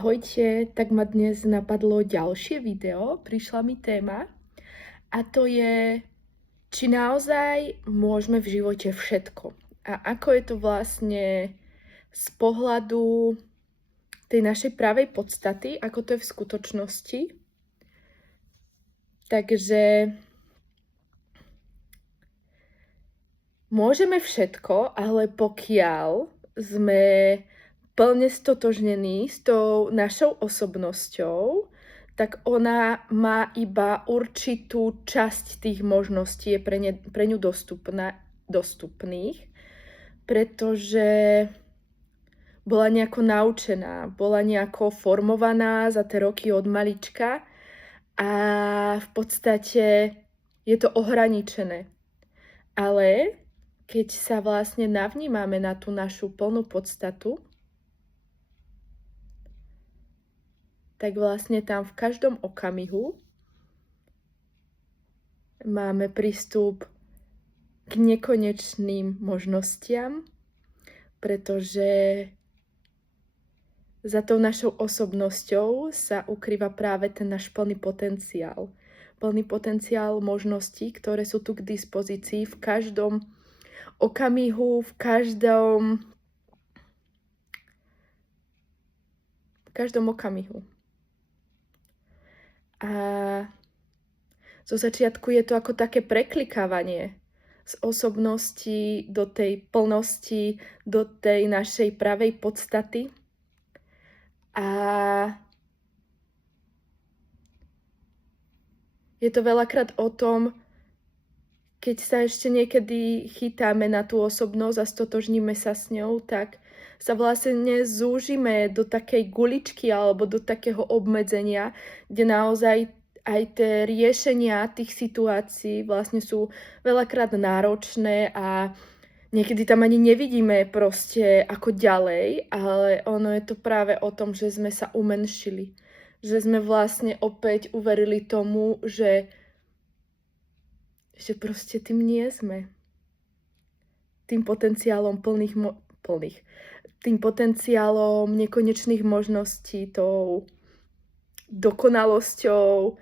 Ahojte, tak ma dnes napadlo ďalšie video, prišla mi téma a to je, či naozaj môžeme v živote všetko. A ako je to vlastne z pohľadu tej našej pravej podstaty, ako to je v skutočnosti. Takže môžeme všetko, ale pokiaľ sme plne stotožnení s tou našou osobnosťou, tak ona má iba určitú časť tých možností, je pre ňu dostupných, pretože bola nejako naučená, bola nejako formovaná za tie roky od malička a v podstate je to ohraničené. Ale keď sa vlastne navnímame na tú našu plnú podstatu, tak vlastne tam v každom okamihu máme prístup k nekonečným možnostiam, pretože za tou našou osobnosťou sa ukrýva práve ten náš plný potenciál. Plný potenciál možností, ktoré sú tu k dispozícii v každom okamihu, v každom okamihu. A zo začiatku je to ako také preklikávanie z osobnosti do tej plnosti, do tej našej pravej podstaty. A je to veľakrát o tom, keď sa ešte niekedy chytáme na tú osobnosť a stotožníme sa s ňou, tak sa vlastne zúžime do takej guličky alebo do takého obmedzenia, kde naozaj aj tie riešenia tých situácií vlastne sú veľakrát náročné a niekedy tam ani nevidíme proste ako ďalej, ale ono je to práve o tom, že sme sa umenšili. Že sme vlastne opäť uverili tomu, že proste tým nie sme. Tým potenciálom tým potenciálom nekonečných možností, tou dokonalosťou,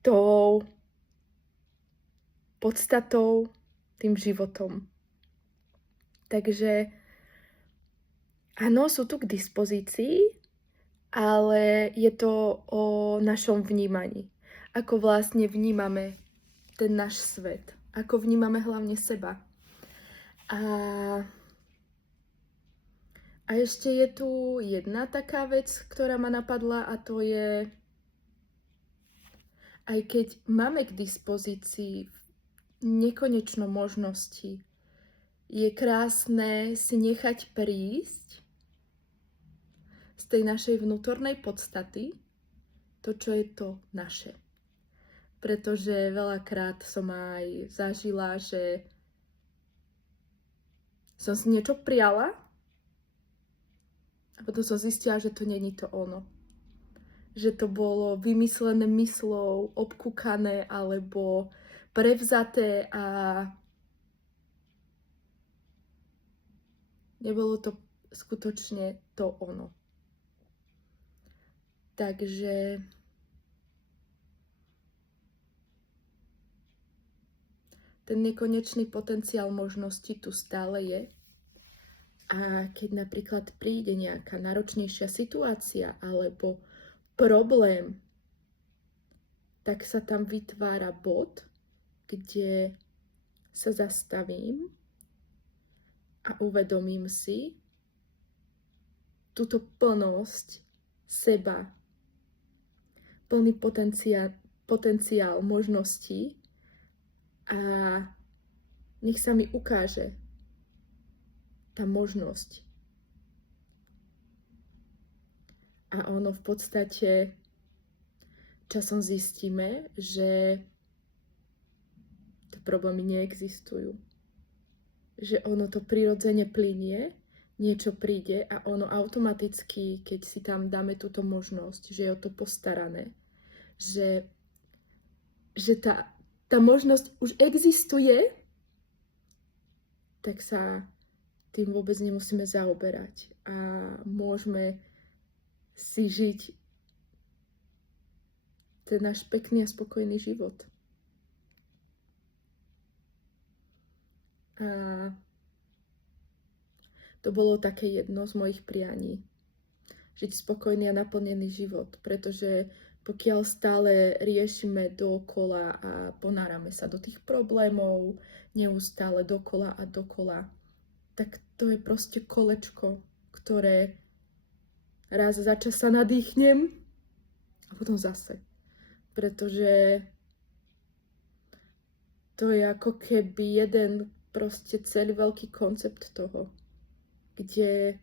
tou podstatou, tým životom. Takže áno, sú tu k dispozícii, ale je to o našom vnímaní. Ako vlastne vnímame ten náš svet. Ako vnímame hlavne seba. A ešte je tu jedna taká vec, ktorá ma napadla, a to je, aj keď máme k dispozícii nekonečno možnosti, je krásne si nechať prísť z tej našej vnútornej podstaty to, čo je to naše. Pretože veľakrát som aj zažila, že som si niečo prijala a potom som zistila, že to není to ono. Že to bolo vymyslené myslou, obkúkané alebo prevzaté a nebolo to skutočne to ono. Takže ten nekonečný potenciál možností tu stále je. A keď napríklad príde nejaká náročnejšia situácia alebo problém, tak sa tam vytvára bod, kde sa zastavím a uvedomím si túto plnosť seba, plný potenciál možností a nech sa mi ukáže tá možnosť. A ono v podstate časom zistíme, že tie problémy neexistujú. Že ono to prirodzene plynie, niečo príde a ono automaticky, keď si tam dáme túto možnosť, že je o to postarané, že tá možnosť už existuje, tak sa tým vôbec nemusíme zaoberať a môžeme si žiť ten náš pekný a spokojný život. A to bolo také jedno z mojich prianí. Žiť spokojný a naplnený život, pretože pokiaľ stále riešime dookola a ponárame sa do tých problémov, neustále dokola a dokola, tak to je proste kolečko, ktoré raz za čas sa nadýchnem a potom zase. Pretože to je ako keby jeden proste celý veľký koncept toho, kde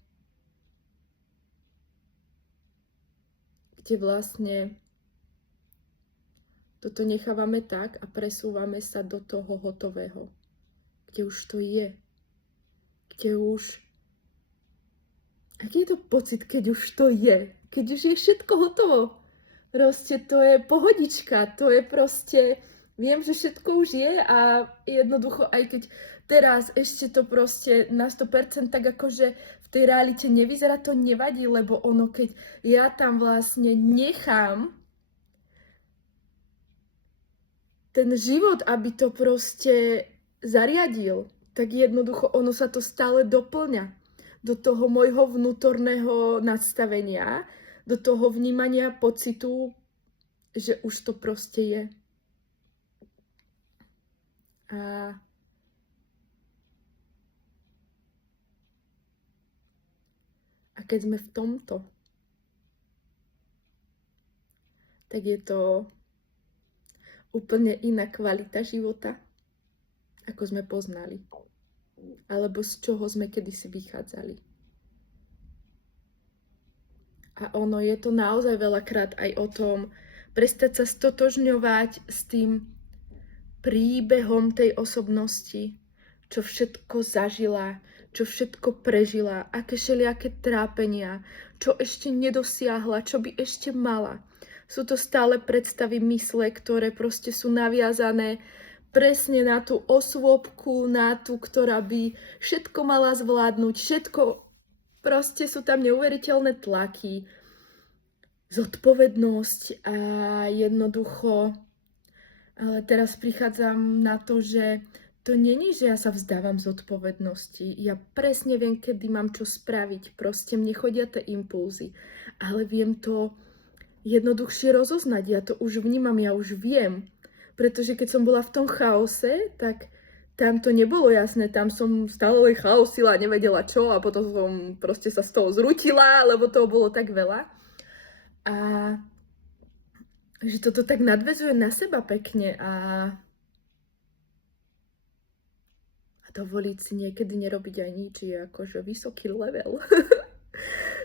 vlastne toto nechávame tak a presúvame sa do toho hotového, kde už to je, kde už... Aký je to pocit, keď už to je? Keď už je všetko hotovo. Proste to je pohodička, to je proste... Viem, že všetko už je a jednoducho, aj keď teraz ešte to proste na 100% tak akože v tej realite nevyzerá, to nevadí, lebo ono, keď ja tam vlastne nechám ten život, aby to proste zariadil, tak jednoducho ono sa to stále doplňa do toho môjho vnútorného nastavenia, do toho vnímania pocitu, že už to proste je. A keď sme v tomto, tak je to úplne iná kvalita života, ako sme poznali. Alebo z čoho sme kedysi vychádzali. A ono je to naozaj veľakrát aj o tom prestať sa stotožňovať s tým príbehom tej osobnosti, čo všetko zažila, čo všetko prežila, aké všelijaké trápenia, čo ešte nedosiahla, čo by ešte mala. Sú to stále predstavy mysle, ktoré proste sú naviazané presne na tú osôbku, na tú, ktorá by všetko mala zvládnuť, všetko, proste sú tam neuveriteľné tlaky, zodpovednosť a jednoducho, ale teraz prichádzam na to, že to není, že ja sa vzdávam zodpovednosti, ja presne viem, kedy mám čo spraviť, proste mne chodia tie impulzy, ale viem to jednoduchšie rozoznať, ja to už vnímam, ja už viem. Pretože keď som bola v tom chaose, tak tam to nebolo jasné, tam som stále chaosila, nevedela čo a potom som proste sa z toho zrutila, lebo toho bolo tak veľa. A že toto tak nadväzuje na seba pekne a dovoliť si niekedy nerobiť aj nič je akože vysoký level.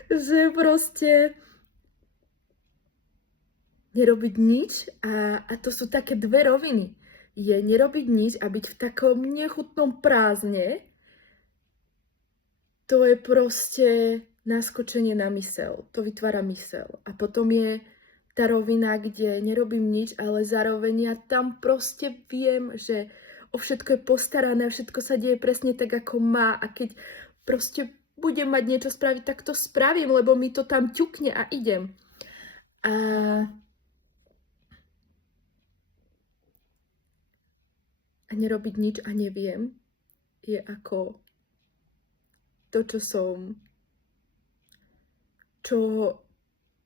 Že proste nerobiť nič a to sú také dve roviny. Je nerobiť nič a byť v takom nechutnom prázdne, to je proste naskočenie na myseľ. To vytvára myseľ. A potom je tá rovina, kde nerobím nič, ale zároveň ja tam proste viem, že o všetko je postarané, všetko sa deje presne tak, ako má. A keď proste budem mať niečo spraviť, tak to spravím, lebo mi to tam ťukne a idem. A nerobiť nič a neviem, je ako to, čo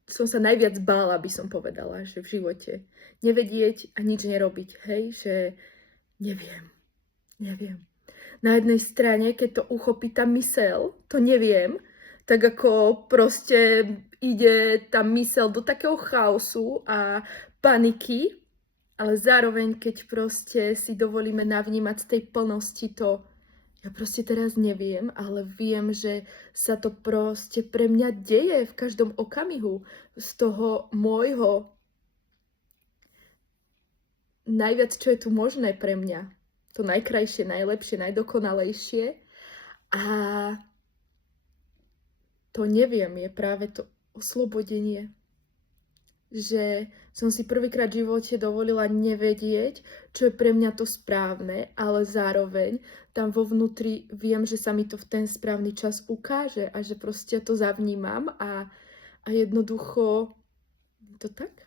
som sa najviac bála, by som povedala, že v živote. Nevedieť a nič nerobiť, hej, že neviem. Na jednej strane, keď to uchopí tá myseľ, to neviem, tak ako proste ide tá myseľ do takého chaosu a paniky, ale zároveň, keď proste si dovolíme navnímať z tej plnosti to, ja proste teraz neviem, ale viem, že sa to proste pre mňa deje v každom okamihu z toho môjho najviac, čo je tu možné pre mňa. To najkrajšie, najlepšie, najdokonalejšie. A to neviem, je práve to oslobodenie. Že som si prvýkrát v živote dovolila nevedieť, čo je pre mňa to správne, ale zároveň tam vo vnútri viem, že sa mi to v ten správny čas ukáže a že proste to zavnímam a a jednoducho to tak.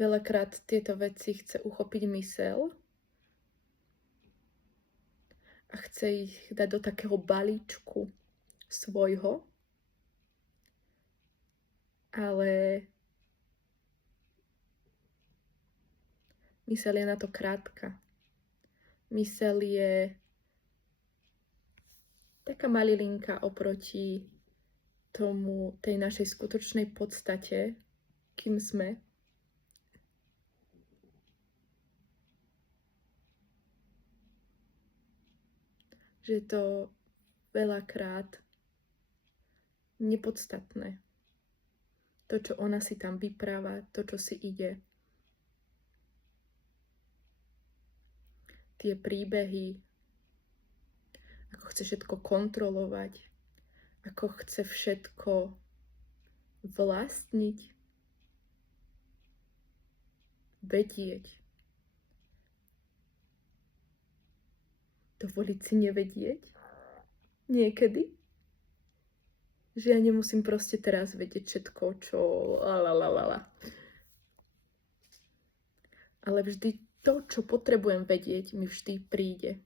Veľakrát tieto veci chce uchopiť myseľ a chce ich dať do takého balíčku svojho, ale myseľ je na to krátka. Myseľ je taká malilinka oproti tej našej skutočnej podstate, kým sme. Že je to veľakrát nepodstatné. To, čo ona si tam vypráva, to, čo si ide. Tie príbehy, ako chce všetko kontrolovať, ako chce všetko vlastniť, vedieť, dovoliť si nevedieť niekedy. Že ja nemusím proste teraz vedieť všetko, čo ale vždy to, čo potrebujem vedieť, mi vždy príde.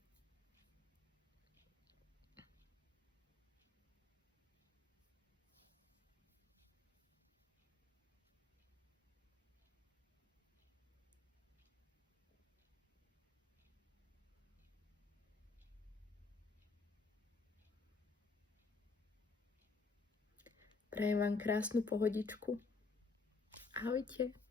Prajem vám krásnu pohodičku. Ahojte.